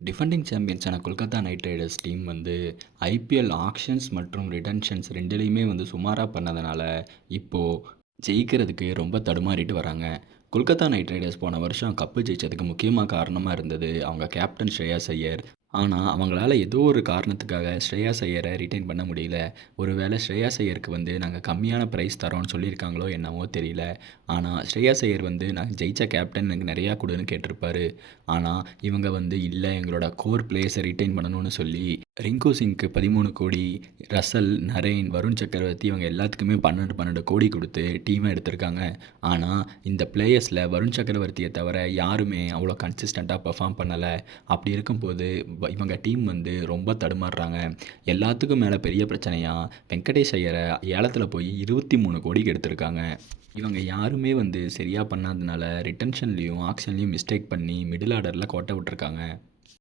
Defending சாம்பியன்ஸான Kolkata Knight Riders team வந்து IPL auctions மற்றும் ரிட்டன்ஷன்ஸ் ரெண்டுலேயுமே வந்து சுமாராக பண்ணதுனால இப்போது ஜெயிக்கிறதுக்கு ரொம்ப தடுமாறிட்டு வராங்க. கொல்கத்தா நைட் ரைடர்ஸ் போன வருஷம் கப்பு ஜெயிச்சதுக்கு முக்கியமாக காரணமாக இருந்தது அவங்க கேப்டன் ஸ்ரேயா ஐயர் ஆனால் அவங்களால ஏதோ ஒரு காரணத்துக்காக ஸ்ரேயாஸ் ஐயரை ரிட்டைன் பண்ண முடியல. ஒருவேளை ஸ்ரேயாஸ் ஐயருக்கு வந்து நாங்கள் கம்மியான ப்ரைஸ் தரோன்னு சொல்லியிருக்காங்களோ என்னவோ தெரியல. ஆனால் ஸ்ரேயாஸ் ஐயர் வந்து நான் ஜெயிச்ச கேப்டன் எனக்கு நிறையா கொடுன்னு கேட்டிருப்பாரு. ஆனால் இவங்க வந்து இல்லை எங்களோட கோர் பிளேயர்ஸை ரிட்டைன் பண்ணணும்னு சொல்லி ரிங்கு சிங்க்கு பதிமூணு கோடி ரசல் நரேன் வருண் சக்கரவர்த்தி இவங்க எல்லாத்துக்குமே பன்னெண்டு பன்னெண்டு கோடி கொடுத்து டீமை எடுத்திருக்காங்க. ஆனால் இந்த பிளேயர்ஸில் வருண் சக்கரவர்த்தியை தவிர யாருமே அவ்வளோ கன்சிஸ்டண்ட்டாக பெர்ஃபார்ம் பண்ணலை. அப்படி இருக்கும்போது இவங்க டீம் வந்து ரொம்ப தடுமாறுறாங்க. எல்லாத்துக்கும் மேலே பெரிய பிரச்சனையாக வெங்கடேஷ் ஐயரை ஏலத்தில் போய் இருபத்தி மூணு கோடிக்கு எடுத்திருக்காங்க. இவங்க யாருமே வந்து சரியாக பண்ணாதனால ரிட்டன்ஷன்லேயும் ஆக்ஷன்லேயும் மிஸ்டேக் பண்ணி மிடில் ஆர்டரில் கோட்டை விட்டுருக்காங்க.